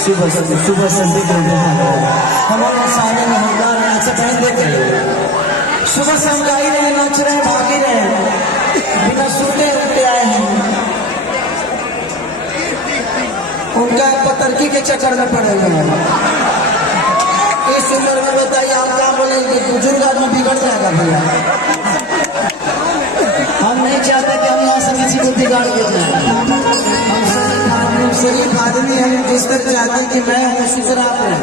सुबह संडे हमारे सामने में होगा नाच पहन देखे सुबह से हम गा ही रहे, नाच रहे, भाग ही रहे, बिना सुनते उठते आए हैं। उनका पतरकी के चक्कर में पड़े हुए हैं। इस उम्र में बताइए आप क्या बोलेंगे? बुजुर्ग आदमी बिगड़ जाएगा भैया। हम नहीं चाहते कि हम यहाँ से किसी को बिगाड़ के जाए। हम शरीफ आदमी हैं, जिस तरह चाहते हैं कि मैं हूँ उसी तरह आप हैं।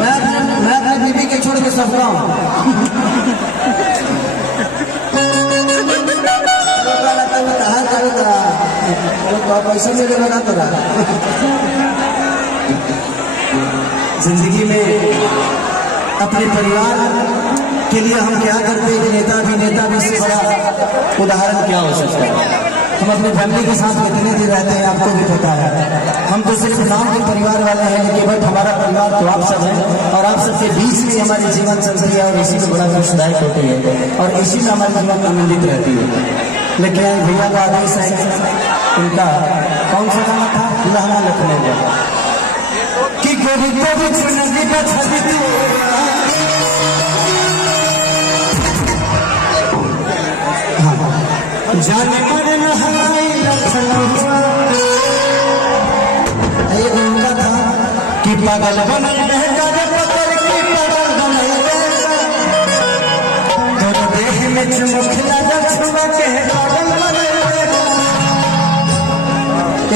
मैं अपनी बीबी के छोड़ के सफरा हूँ। पैसे में लगा तो रहा। जिंदगी में अपने परिवार के लिए हम क्या करते हैं? नेता भी इससे बड़ा उदाहरण क्या हो सकता है? हम अपने फैमिली के साथ कितने दिन रहते हैं आपको भी पता है। हम तो सिर्फ नाम के परिवार वाले हैं, लेकिन बट हमारा परिवार तो आप सब है और आप सबके बीच में हमारी जीवन चलती है और इसी में बड़ा खुशदायक होती है और इसी में हमारी जीवन आनंदित रहती है। लेकिन भैया का आदेश है, उनका कौन सा गाना था? लहना लखने का कि गोरी गोरी नदी का छवि जाने मरे उनका था कि पागल बने देह में चुमुखला छुआ के पागल बने।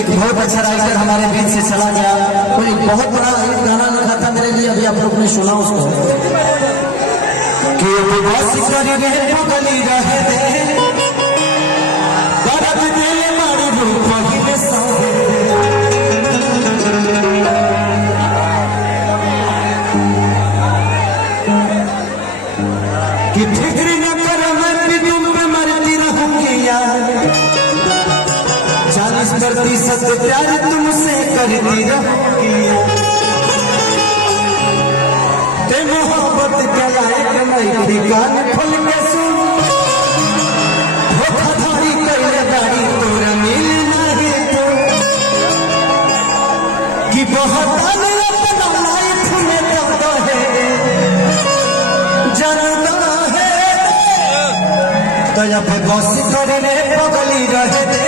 एक बहुत अच्छा राइटर हमारे बीच से चला गया, कोई बहुत बड़ा एक गाना लिखा था मेरे लिए, अभी आप लोग ने सुना उसको कि बस करी रहे गली रहे दे कि फिक्र न कर मैं भी तुम पे मरती रहूंगी यार, 40% प्यार तुमसे करती रहूंगी। ते मोहब्बत के लायक नहीं ठिकान खुल के सुन, धोखाधड़ी कर गाड़ी तोरा मिल नहीं तो कि बहुत अपना लाइफ में तो है जानना है तो जब बस करे पगली रहे दे